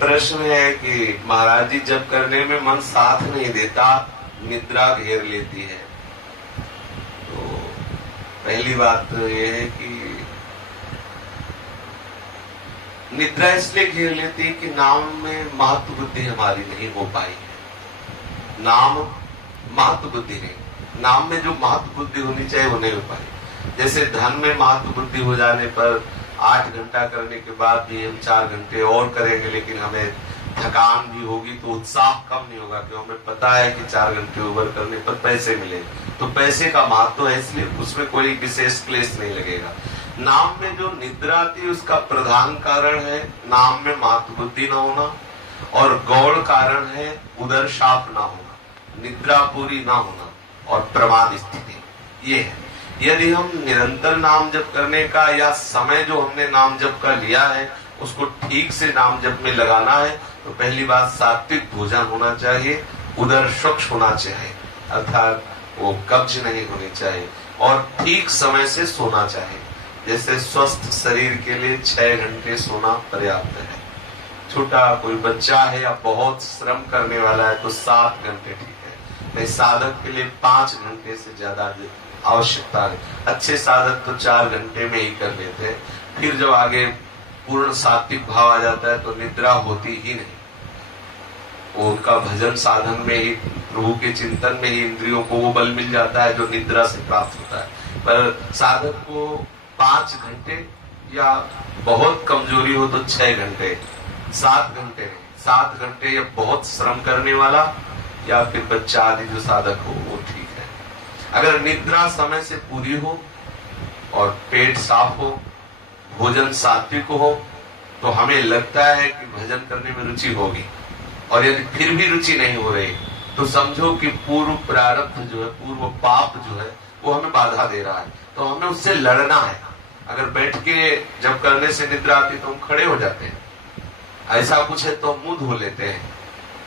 प्रश्न है कि महाराज जी जब करने में मन साथ नहीं देता, निद्रा घेर लेती है। तो पहली बात तो ये है कि निद्रा इसलिए घेर लेती है कि नाम में महत्व बुद्धि हमारी नहीं हो पाई है। नाम महत्व बुद्धि नहीं, नाम में जो महत्व बुद्धि होनी चाहिए वो नहीं हो पाई। जैसे धन में महत्व बुद्धि हो जाने पर 8 घंटा करने के बाद भी हम 4 घंटे और करेंगे, लेकिन हमें थकान भी होगी तो उत्साह कम नहीं होगा, क्योंकि हमें पता है कि 4 घंटे ओवर करने पर पैसे मिलेंगे। तो पैसे का महत्व है, इसलिए उसमें कोई विशेष क्लेश नहीं लगेगा। नाम में जो निद्रा आती है उसका प्रधान कारण है नाम में महत्व बुद्धि न होना, और गौड़ कारण है उदर शाप ना होना, निद्रा पूरी ना होना और प्रमाद स्थिति। ये है। यदि हम निरंतर नाम जप करने का या समय जो हमने नाम जप का लिया है उसको ठीक से नाम जप में लगाना है, तो पहली बात सात्विक भोजन होना चाहिए, उदर स्वच्छ होना चाहिए, अर्थात वो कब्ज नहीं होनी चाहिए, और ठीक समय से सोना चाहिए। जैसे स्वस्थ शरीर के लिए 6 घंटे सोना पर्याप्त है। छोटा कोई बच्चा है या बहुत श्रम करने वाला है तो 7 घंटे ठीक है, नहीं साधक के लिए 5 घंटे से ज्यादा आवश्यकता है। अच्छे साधक तो 4 घंटे में ही कर लेते हैं। फिर जब आगे पूर्ण सात्विक भाव आ जाता है तो निद्रा होती ही नहीं। वो उनका भजन साधन में ही, प्रभु के चिंतन में ही इंद्रियों को वो बल मिल जाता है जो निद्रा से प्राप्त होता है। पर साधक को 5 घंटे या बहुत कमजोरी हो तो 6 घंटे, 7 घंटे नहीं, 7 घंटे या बहुत श्रम करने वाला या फिर बच्चा आदि जो साधक हो वो ठीक है। अगर निद्रा समय से पूरी हो और पेट साफ हो, भोजन सात्विक हो, तो हमें लगता है कि भजन करने में रुचि होगी। और यदि फिर भी रुचि नहीं हो रही तो समझो कि पूर्व प्रारब्ध जो है, पूर्व पाप जो है वो हमें बाधा दे रहा है, तो हमें उससे लड़ना है। अगर बैठ के जब करने से निद्रा आती तो हम खड़े हो जाते हैं, ऐसा कुछ है तो हम मुंह धो लेते हैं,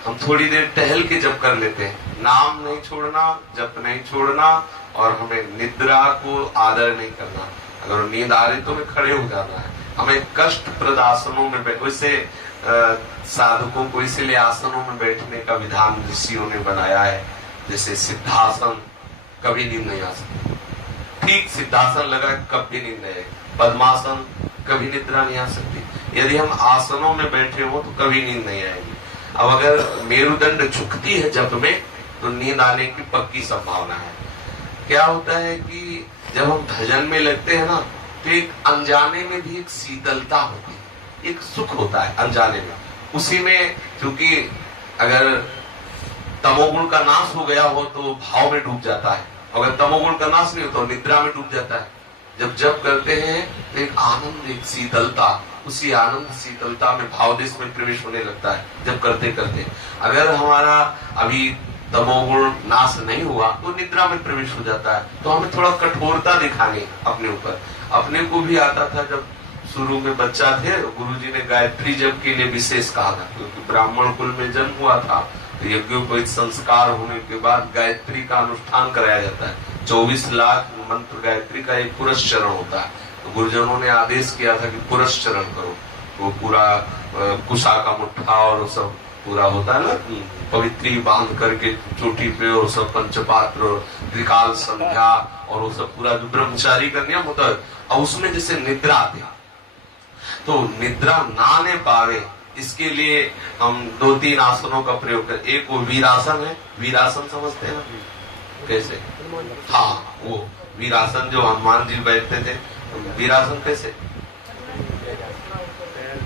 हम थोड़ी देर टहल के जब कर लेते हैं। नाम नहीं छोड़ना, जप नहीं छोड़ना, और हमें निद्रा को आदर नहीं करना। अगर नींद आ रही तो हमें खड़े हो जाना है। हमें कष्टप्रद आसनों में वैसे साधकों को इसीलिए आसनों में बैठने का विधान ऋषियों ने बनाया है। जैसे सिद्धासन, कभी नींद नहीं आ सकती, ठीक सिद्धासन लगा कभी नींद नहीं आएगी। पद्मासन, कभी निद्रा नहीं आ सकती। यदि हम आसनों में बैठे हो तो कभी नींद नहीं आएगी। अब अगर मेरुदंड झुकती है जप में तो नींद आने की पक्की संभावना है। क्या होता है कि जब हम भजन में लगते हैं ना, तो एक अनजाने में भी एक शीतलता होती है, एक सुख होता है अनजाने में। उसी में क्योंकि अगर तमोगुण का नाश हो गया हो तो भाव में डूब जाता है, अगर तमोगुण का नाश नहीं हो तो निद्रा में डूब जाता है। जब जप करते हैं तो एक आनंद, एक शीतलता, उसी आनंद शीतलता में भाव देश में प्रवेश होने लगता है जब करते करते। अगर हमारा अभी तमोगुण नाश नहीं हुआ तो निद्रा में प्रवेश हो जाता है। तो हमें थोड़ा कठोरता दिखानी अपने ऊपर। अपने को भी आता था, जब शुरू में बच्चा थे गुरुजी ने गायत्री जप के लिए विशेष कहा था, क्योंकि ब्राह्मण कुल में जन्म हुआ था तो यज्ञोपवीत संस्कार होने के बाद गायत्री का अनुष्ठान कराया जाता है। 24 लाख मंत्र गायत्री का एक पुरस्चरण होता है। तो गुरुजनों ने आदेश किया था कि पुरस्चरण करो। वो पूरा कुशा का मुट्ठा और वो सब पूरा होता है ना, पवित्री बांध करके चोटी पे, और सब पंचपात्र, त्रिकाल संध्या, और वो सब पूरा जो ब्रह्मचारी का नियम होता है। और उसमें जैसे निद्रा आती है तो निद्रा ना ले पावे, इसके लिए हम 2-3 आसनों का प्रयोग करें। एक वो वीरासन है, वीरासन समझते हैं ना कैसे? हाँ, वो वीरासन जो हनुमान जी बैठते थे, वीरासन कैसे?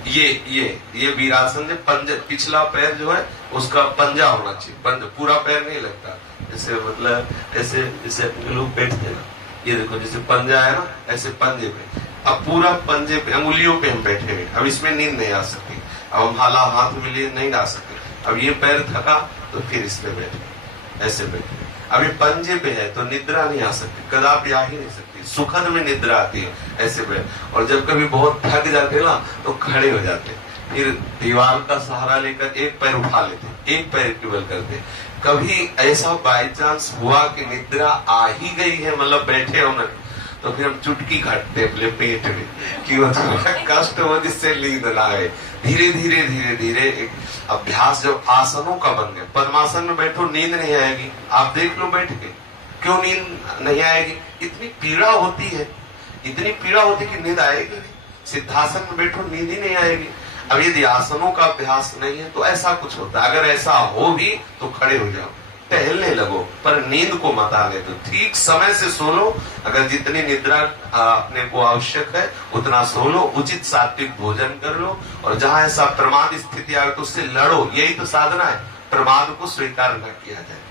ये वीरासन जो पंजा, पिछला पैर जो है उसका पंजा होना चाहिए, पंजा, पूरा पैर नहीं लगता। जैसे मतलब ऐसे जैसे लोग बैठते हैं ना, ये देखो जैसे पंजा है ना, ऐसे पंजे पे। अब पूरा पंजे पे, अंगुलियों पे हम बैठे हुए। अब इसमें नींद नहीं आ सकती। अब हम हाला हाथ में लिए नहीं आ सकते। अब ये पैर थका तो फिर इस पे बैठे, ऐसे बैठे। अब ये पंजे पे है तो निद्रा नहीं आ सकती, कदापि आ ही नहीं सकती। सुखद में निद्रा आती है ऐसे बैठ। और जब कभी बहुत थक जाते ना तो खड़े हो जाते, फिर दीवार का सहारा लेकर एक पैर उठा लेते, एक पैर केवल करते। कभी ऐसा बाई चांस हुआ कि निद्रा आ ही गई है, मतलब बैठे हो ना, तो फिर हम चुटकी काटते अपने पेट में कि वो थोड़ा कष्ट हो जिससे नींद ना आए। धीरे धीरे धीरे धीरे एक अभ्यास जब आसनों का बन गया, पद्मासन में बैठो नींद नहीं आएगी, आप देख लो बैठ के, क्यों नींद नहीं आएगी? इतनी पीड़ा होती है, इतनी पीड़ा होती है कि नींद आएगी नहीं। सिद्धासन में बैठो नींद ही नहीं आएगी। अब यदि आसनों का अभ्यास नहीं है तो ऐसा कुछ होता है। अगर ऐसा हो भी तो खड़े हो जाओ, टहलने लगो, पर नींद को मत आने दो। ठीक समय से सो लो, अगर जितनी निद्रा अपने को आवश्यक है उतना सो लो, उचित सात्विक भोजन कर लो, और जहां ऐसा प्रमाद स्थिति आए तो उससे लड़ो। यही तो साधना है, प्रमाद को स्वीकार न किया जाए।